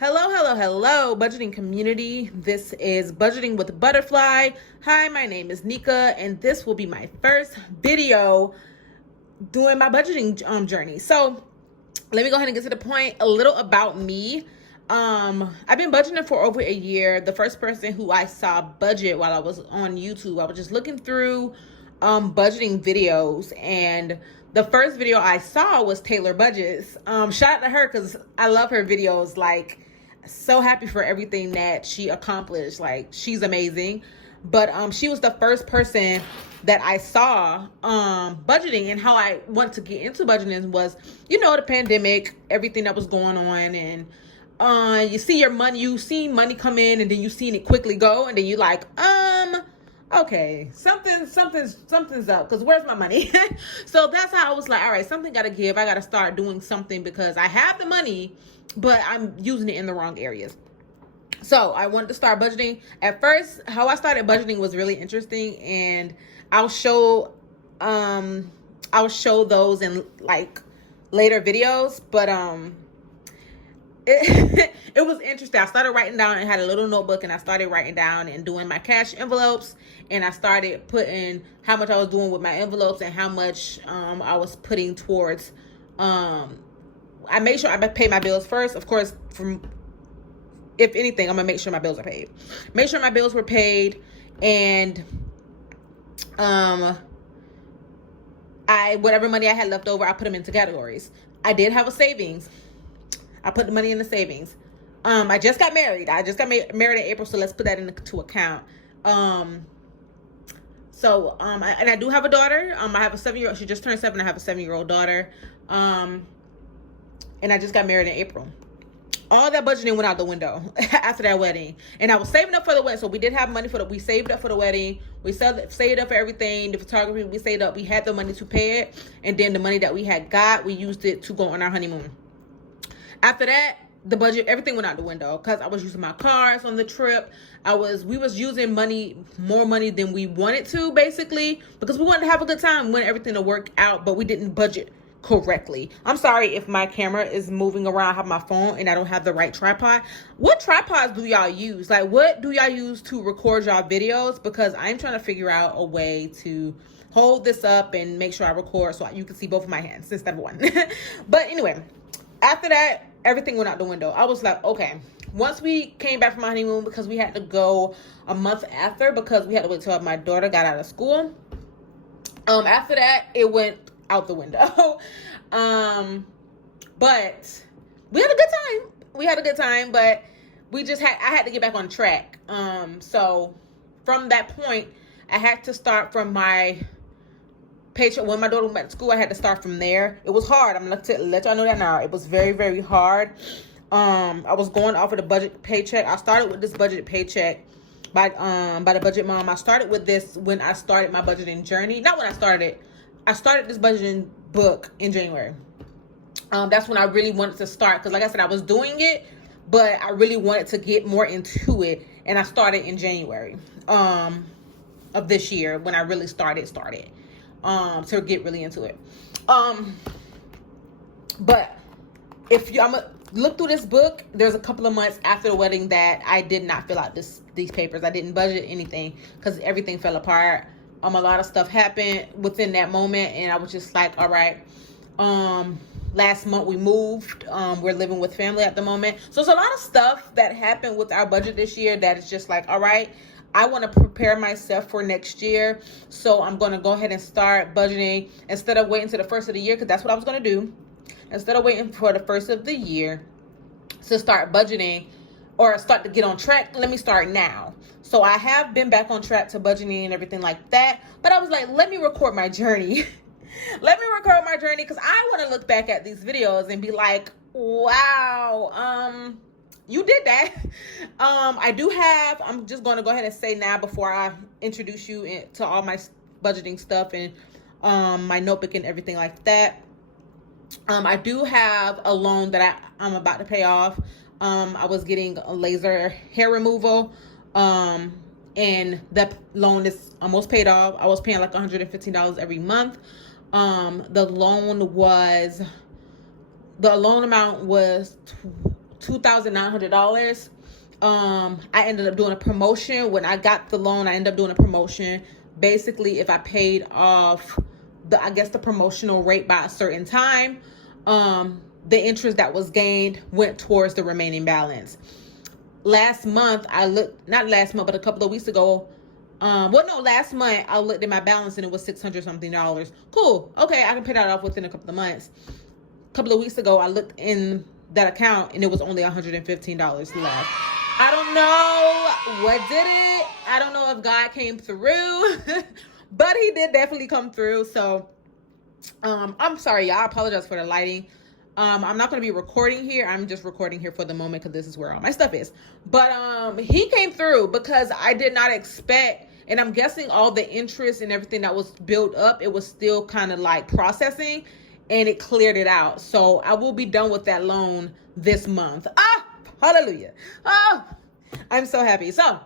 Hello, budgeting community. This is Budgeting with Butterfly. Hi, my name is Nika, and this will be my first video doing my budgeting journey. So let me go ahead and get to the point. A little about me. I've been budgeting for over a year. The first person who I saw budget while I was on YouTube, I was just looking through budgeting videos, and the first video I saw was Taylor Budgets. Shout out to her because I love her videos. Like, so happy for everything that she accomplished. Like, she's amazing. But she was the first person that I saw budgeting, and how I want to get into budgeting was, the pandemic, everything that was going on, and you see money come in, and then you seen it quickly go, and then you like, okay, something's up, because where's my money? So that's how I was like, all right, something gotta give. I gotta start doing something because I have the money, but I'm using it in the wrong areas. So I wanted to start budgeting. At first, how I started budgeting was really interesting, and I'll show those in like later videos, but it was interesting. I started writing down and had a little notebook, and I started writing down and doing my cash envelopes, and I started putting how much I was doing with my envelopes and how much I was putting towards I made sure I pay my bills first. Of course, if anything, I'm gonna make sure my bills are paid. Make sure my bills were paid, and whatever money I had left over, I put them into categories. I did have a savings. I put the money in the savings. I just got married. I just got married in April, so let's put that into account. And I do have a daughter. I have a 7-year-old. She just turned 7. I have a 7-year-old daughter. And I just got married in April. All that budgeting went out the window after that wedding. And I was saving up for the wedding. So we did have money we saved up for the wedding. We saved up for everything. The photography, we saved up. We had the money to pay it. And then the money that we had got, we used it to go on our honeymoon. After that, the budget, everything went out the window because I was using my cars on the trip. We was using more money than we wanted to, basically, because we wanted to have a good time. We wanted everything to work out, but we didn't budget correctly. I'm sorry if my camera is moving around. I have my phone and I don't have the right tripod. What tripods do y'all use? Like, what do y'all use to record y'all videos? Because I'm trying to figure out a way to hold this up and make sure I record so you can see both of my hands instead of one. But anyway, after that, everything went out the window. I was like, okay. Once we came back from my honeymoon, because we had to go a month after, because we had to wait till my daughter got out of school. After that, it went out the window. But we had a good time. But I had to get back on track. So from that point, I had to start from my paycheck. When my daughter went back to school, I had to start from there. It was hard. I'm gonna let y'all know that now. It was very, very hard. I was going off of the budget paycheck. I started with this budget paycheck by the Budget Mom. I started with this when I started my budgeting journey. Not when I started this budgeting book in January. That's when I really wanted to start, because like I said, I was doing it, but I really wanted to get more into it, and I started in January of this year when I really started to get really into it. But if I'm gonna look through this book, there's a couple of months after the wedding that I did not fill out these papers. I didn't budget anything because everything fell apart. A lot of stuff happened within that moment, and I was just like, all right. Last month we moved. We're living with family at the moment. So it's a lot of stuff that happened with our budget this year that is just like, all right, I want to prepare myself for next year. So I'm going to go ahead and start budgeting instead of waiting to the first of the year, because that's what I was going to do. Instead of waiting for the first of the year to start budgeting or start to get on track, let me start now. So I have been back on track to budgeting and everything like that. But I was like, let me record my journey. Let me record my journey, because I want to look back at these videos and be like, wow, you did that. I'm just going to go ahead and say now, before I introduce you to all my budgeting stuff and my notebook and everything like that. I do have a loan that I'm about to pay off. I was getting a laser hair removal, and that loan is almost paid off. I was paying like $115 every month. The loan amount was $2,900. I ended up doing a promotion. When I got the loan, I ended up doing a promotion. Basically, if I paid off the promotional rate by a certain time, the interest that was gained went towards the remaining balance. Last month, not last month, but a couple of weeks ago, last month, I looked at my balance and it was $600 something. Cool. Okay, I can pay that off within a couple of months. A couple of weeks ago, I looked in that account and it was only $115 left. I don't know what did it. I don't know if God came through, but he did definitely come through. So, I'm sorry, y'all. I apologize for the lighting. I'm not going to be recording here. I'm just recording here for the moment because this is where all my stuff is. But he came through because I did not expect, and I'm guessing all the interest and everything that was built up, it was still kind of like processing, and it cleared it out. So I will be done with that loan this month. Hallelujah. I'm so happy. So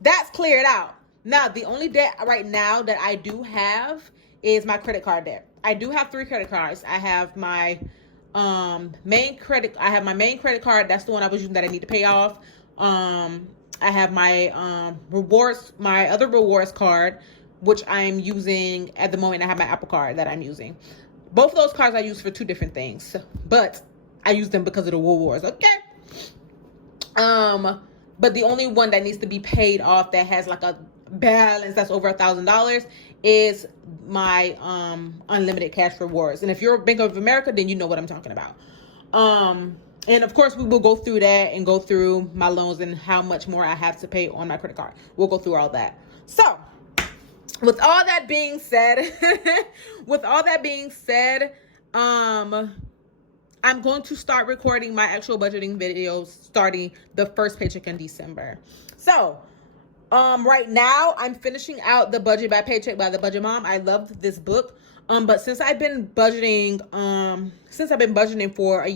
that's cleared out. Now, the only debt right now that I do have is my credit card debt. I do have 3 credit cards. I have my main credit card. That's the one I was using that I need to pay off. I have my my other rewards card, which I'm using at the moment. I have my Apple card that I'm using. Both of those cards I use for 2 different things, but I use them because of the rewards. Okay. But the only one that needs to be paid off that has like a balance that's over $1,000 is my unlimited cash rewards. And if you're Bank of America, then you know what I'm talking about. And of course we will go through that and go through my loans and how much more I have to pay on my credit card. We'll go through all that. So with all that being said, I'm going to start recording my actual budgeting videos starting the first paycheck in December. So, right now I'm finishing out the Budget by Paycheck by the Budget Mom. I loved this book. But since I've been budgeting, for a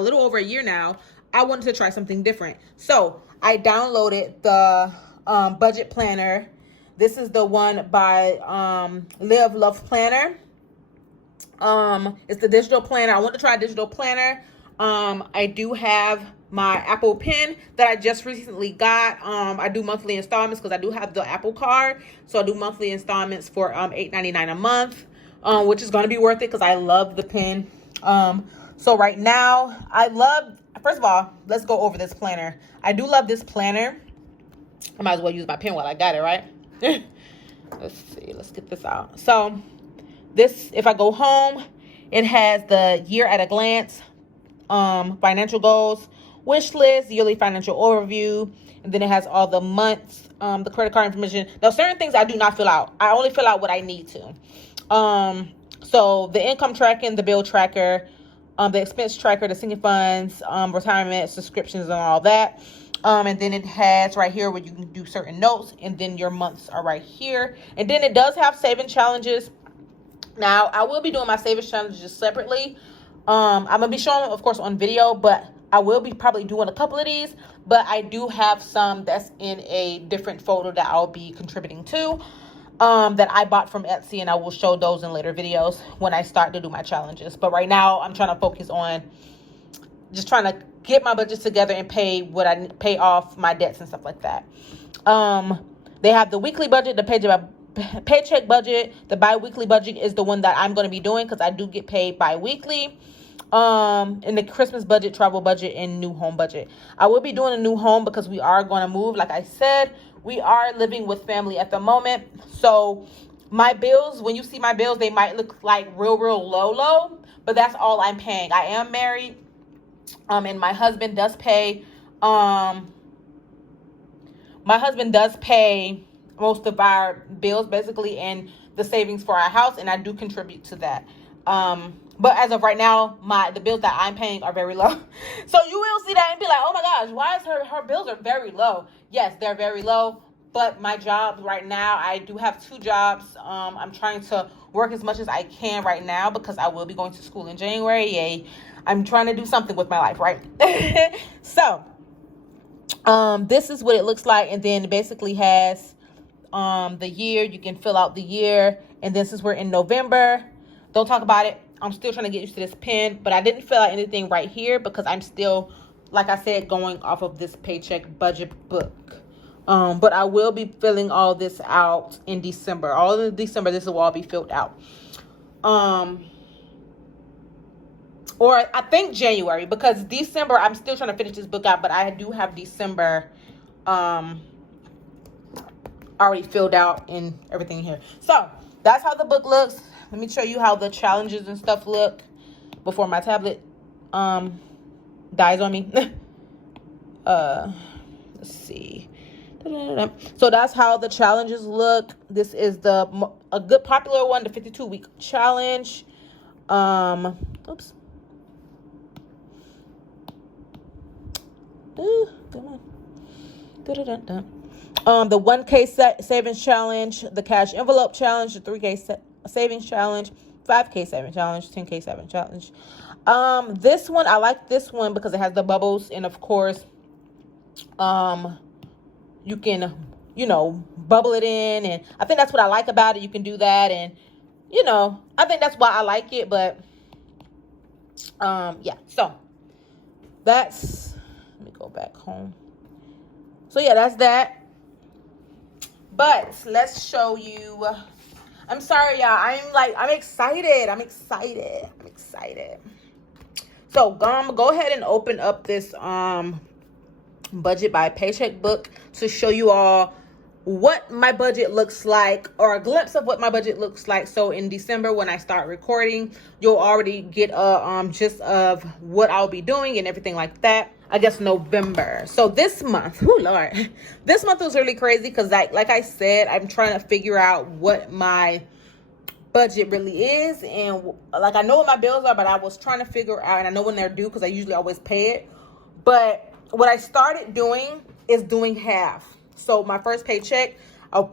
little over a year now, I wanted to try something different. So I downloaded the budget planner. This is the one by Live Love Planner. It's the digital planner. I want to try a digital planner. I do have my Apple Pen that I just recently got. I do monthly installments because I do have the Apple card. So I do monthly installments for $8.99 a month, which is going to be worth it because I love the pen. So right now, first of all, let's go over this planner. I do love this planner. I might as well use my pen while I got it, right? Let's see. Let's get this out. So this, if I go home, it has the year at a glance, financial goals, wish list, yearly financial overview, and then it has all the months, the credit card information. Now, certain things I do not fill out. I only fill out what I need to. So the income tracking, the bill tracker, the expense tracker, the sinking funds, retirement, subscriptions, and all that. And then it has right here where you can do certain notes, and then your months are right here. And then it does have saving challenges. Now, I will be doing my savings challenges separately. I'm going to be showing them, of course, on video, but I will be probably doing a couple of these. But I do have some that's in a different folder that I'll be contributing to, that I bought from Etsy, and I will show those in later videos when I start to do my challenges. But right now, I'm trying to focus on just trying to get my budgets together and pay off my debts and stuff like that. They have the weekly budget, the paycheck budget. The bi-weekly budget is the one that I'm going to be doing because I do get paid bi-weekly. In the Christmas budget, travel budget, and new home budget. I will be doing a new home because we are going to move. Like I said, we are living with family at the moment. So my bills, when you see my bills, they might look like real low, but that's all I'm paying. I am married, and my husband does pay. My husband does pay most of our bills, basically, and the savings for our house, and I do contribute to that. But as of right now, the bills that I'm paying are very low. So you will see that and be like, oh my gosh, why is her bills are very low? Yes, they're very low. But my job right now, I do have 2 jobs. I'm trying to work as much as I can right now because I will be going to school in January. Yay. I'm trying to do something with my life, right? So, this is what it looks like. And then it basically has the year. You can fill out the year. And then since we're in November, don't talk about it. I'm still trying to get used to this pen, but I didn't fill out anything right here because I'm still like I said, going off of this paycheck budget book. But I will be filling all this out in December. All in December, this will all be filled out. Or I think January, because December, I'm still trying to finish this book out, but I do have December already filled out and everything here. So that's how the book looks. Let me show you how the challenges and stuff look before my tablet dies on me. Let's see. So that's how the challenges look. This is a good popular one, the 52-week challenge. Oops. Ooh, come on. The 1K savings challenge, the cash envelope challenge, the 3K savings challenge, 5K savings challenge, 10K savings challenge. This one, I like this one because it has the bubbles, and of course, you can, bubble it in, and I think that's what I like about it. You can do that, and I think that's why I like it. But yeah, so that's, let me go back home. So yeah, that's that. But let's show you. I'm sorry, y'all. I'm excited. So go ahead and open up this budget by paycheck book to show you all what my budget looks like, or a glimpse of what my budget looks like. So in December, when I start recording, you'll already get a gist of what I'll be doing and everything like that. I guess November. So this month, oh Lord, this month was really crazy because like I said, I'm trying to figure out what my budget really is, and like I know what my bills are, but I was trying to figure out, and I know when they're due because I usually always pay it. But what I started doing is doing half. So my first paycheck, I'll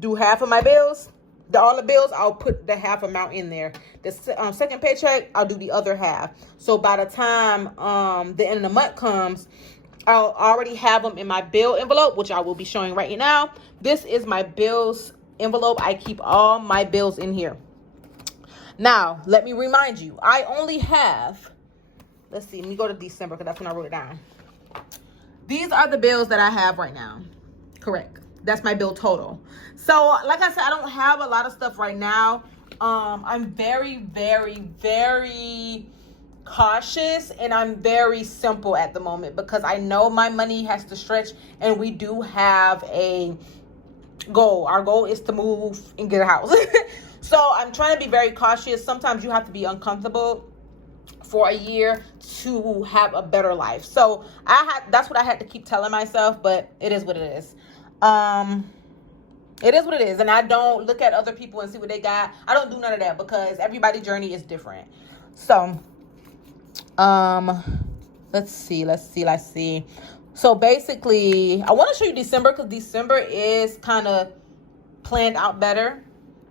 do half of my bills. All the bills, I'll put the half amount in there. The second paycheck, I'll do the other half. So by the time the end of the month comes, I'll already have them in my bill envelope, which I will be showing right now. This is my bills envelope. I keep all my bills in here. Now, let me remind you, I only have, let's see, let me go to December because that's when I wrote it down. These are the bills that I have right now. Correct. That's my bill total. So, like I said, I don't have a lot of stuff right now. I'm very, very, very cautious, and I'm very simple at the moment because I know my money has to stretch, and we do have a goal. Our goal is to move and get a house. So I'm trying to be very cautious. Sometimes you have to be uncomfortable for a year to have a better life. So that's what I had to keep telling myself, but it is what it is. It is what it is. And I don't look at other people and see what they got. I don't do none of that because everybody's journey is different. So, let's see. So basically, I want to show you December because December is kind of planned out better.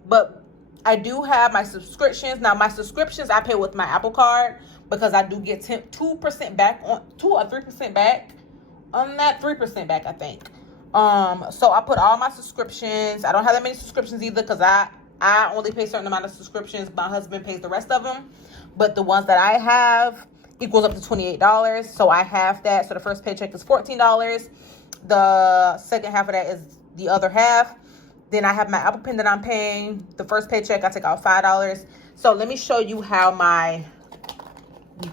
But I do have my subscriptions. Now, my subscriptions, I pay with my Apple Card because I do get 2% back on 2 or 3% back on that. 3% back, I think. So I put all my subscriptions. I don't have that many subscriptions either because I only pay a certain amount of subscriptions. My husband pays the rest of them. But the ones that I have equals up to $28. So I have that. So the first paycheck is $14. The second half of that is the other half. Then I have my Apple Pen that I'm paying. The first paycheck, I take out $5. So let me show you how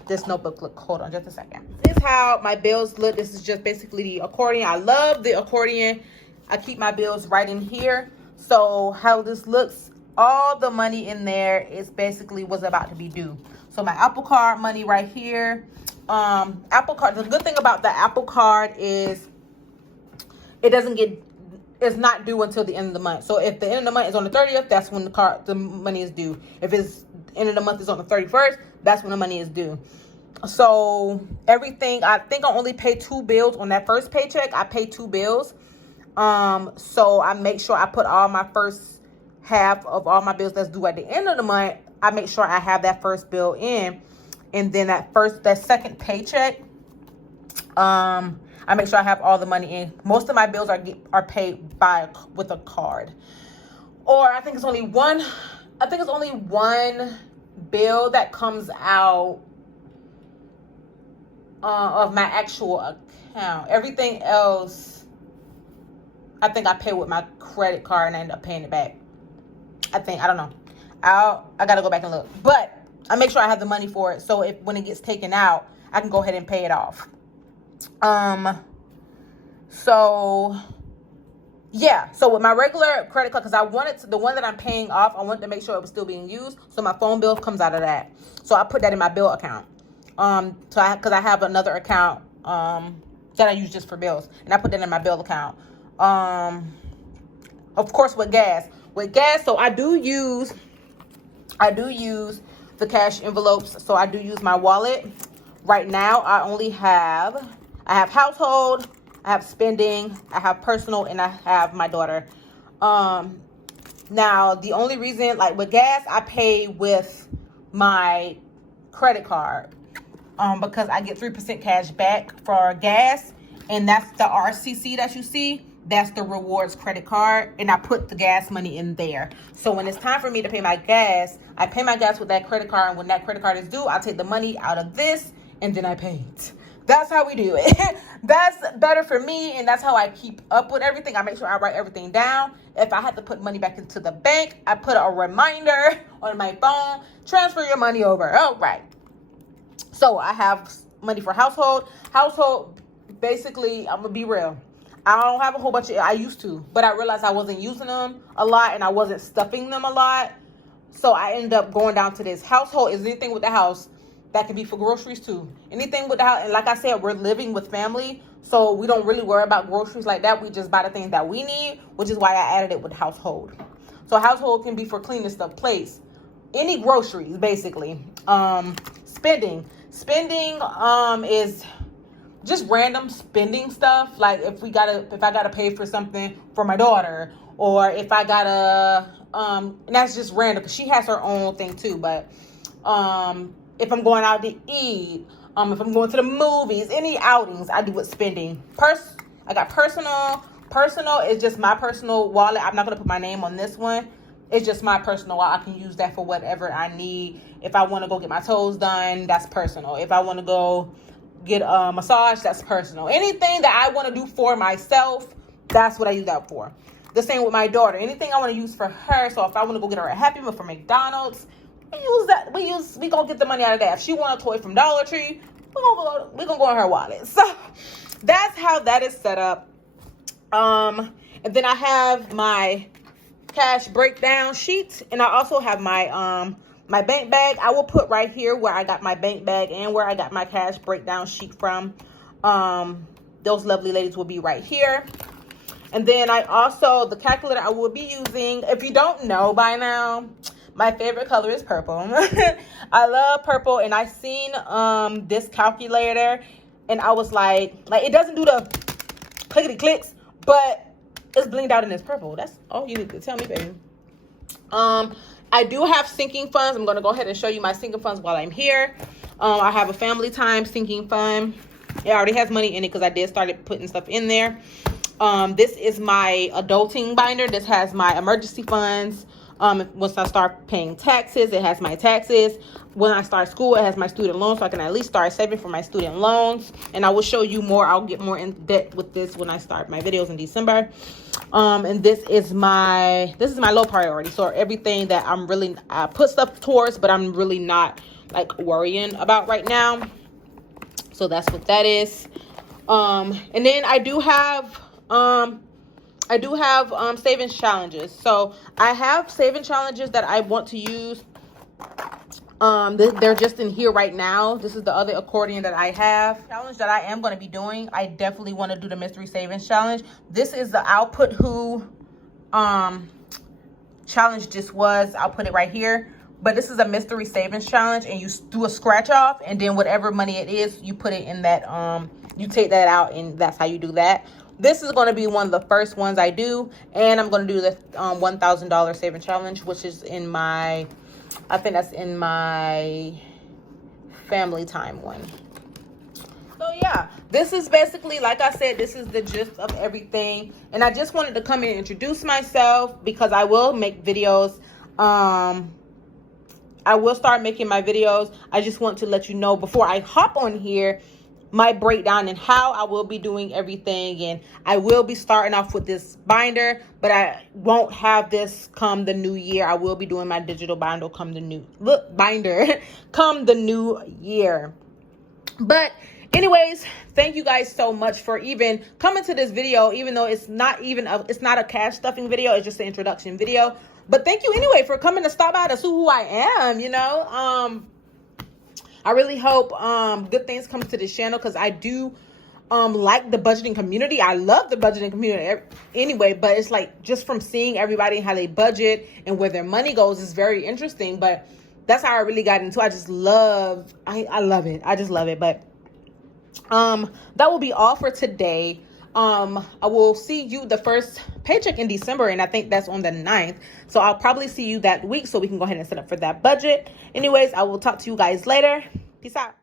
this notebook look. Hold on just a second. This is how my bills look. This is just basically the accordion. I love the accordion. I keep my bills right in here. So how this looks, all the money in there is basically what's about to be due. So my Apple Card money right here. Apple Card, the good thing about the Apple Card is it's not due until the end of the month. So if the end of the month is on the 30th, that's when the money is due. If it's end of the month is on the 31st, that's when the money is due. So everything, I think I only pay 2 bills on that first paycheck. I pay 2 bills. So I make sure I put all my first half of all my bills that's due at the end of the month. I make sure I have that first bill in, and then that second paycheck, I make sure I have all the money in. Most of my bills are paid with a card, or I think it's only one. I think it's only one bill that comes out of my actual account. Everything else, I think I pay with my credit card and I end up paying it back. I don't know. I gotta go back and look. But I make sure I have the money for it, so when it gets taken out, I can go ahead and pay it off. So yeah, so with my regular credit card, because I wanted the one that I'm paying off, I wanted to make sure it was still being used, so my phone bill comes out of that. So I put that in my bill account. Because I have another account that I use just for bills, and I put that in my bill account. Of course, with gas, so I do use the cash envelopes. So I do use my wallet. Right now, I have household, I have spending, I have personal, and I have my daughter. Now the only reason, like with gas, I pay with my credit card, because I get 3% cash back for gas, and that's the RCC that you see. That's the rewards credit card, and I put the gas money in there. So when it's time for me to pay my gas, I pay my gas with that credit card, and when that credit card is due, I take the money out of this, and then I pay it. That's how we do it. That's better for me, and that's how I keep up with everything. I make sure I write everything down. If I have to put money back into the bank, I put a reminder on my phone, transfer your money over. All right. So I have money for household. Household, basically, I'm going to be real. I don't have a whole bunch of, I used to, but I realized I wasn't using them a lot, and I wasn't stuffing them a lot. So I ended up going down to this. Household is anything with the house. That can be for groceries too. Anything with the house. And like I said, we're living with family, so we don't really worry about groceries like that. We just buy the things that we need, which is why I added it with household. So household can be for cleaning stuff, plates, any groceries, basically. Spending is just random spending stuff. Like if I gotta pay for something for my daughter, or if I gotta, and that's just random because she has her own thing too. But if I'm going out to eat, if I'm going to the movies, any outings, I do with spending. I got personal. Personal is just my personal wallet. I'm not going to put my name on this one. It's just my personal wallet. I can use that for whatever I need. If I want to go get my toes done, that's personal. If I want to go get a massage, that's personal. Anything that I want to do for myself, that's what I use that for. The same with my daughter. Anything I want to use for her. So if I want to go get her a Happy Meal from McDonald's, we use that. We gonna get the money out of that. If she want a toy from Dollar Tree, we gonna go in her wallet. So that's how that is set up. And then I have my cash breakdown sheet, and I also have my my bank bag. I will put right here where I got my bank bag and where I got my cash breakdown sheet from. Those lovely ladies will be right here. And then I also, the calculator I will be using, if you don't know by now, my favorite color is purple. I love purple, and I seen this calculator, and I was like it doesn't do the clickety clicks, but it's blinged out in this purple. That's all you need to tell me, baby. I do have sinking funds. I'm gonna go ahead and show you my sinking funds while I'm here. I have a family time sinking fund. It already has money in it because I did started putting stuff in there. This is my adulting binder. This has my emergency funds. Once I start paying taxes, it has my taxes. When I start school, it has my student loans, so I can at least start saving for my student loans. And I will show you more. I'll get more in depth with this when I start my videos in December. And this is my low priority. So everything that I put stuff towards, but I'm really not like worrying about right now. So that's what that is. And then I do have savings challenges. So I have saving challenges that I want to use. They're just in here right now. This is the other accordion that I have. Challenge that I am going to be doing. I definitely want to do the mystery savings challenge. This is the output who challenge this was. I'll put it right here. But this is a mystery savings challenge, and you do a scratch off, and then whatever money it is, you put it in that, you take that out, and that's how you do that. This is going to be one of the first ones I do, and I'm going to do the $1,000 saving challenge, which is in my, I think that's in my family time one. So yeah, this is basically, like I said, this is the gist of everything, and I just wanted to come in and introduce myself because I will make videos. I will start making my videos. I just want to let you know before I hop on here, my breakdown and how I will be doing everything. And I will be starting off with this binder, but I won't have this come the new year. I will be doing my digital binder come the new come the new year. But anyways, thank you guys so much for even coming to this video, even though it's not a cash stuffing video. It's just an introduction video. But thank you anyway for coming to stop by to see who I am, you know. I really hope good things come to this channel, because I do like the budgeting community. I love the budgeting community anyway, but it's like just from seeing everybody and how they budget and where their money goes is very interesting. But that's how I really got into it. I just love it. I just love it. But that will be all for today. I will see you the first paycheck in December, and I think that's on the 9th. So I'll probably see you that week so we can go ahead and set up for that budget. Anyways, I will talk to you guys later. Peace out.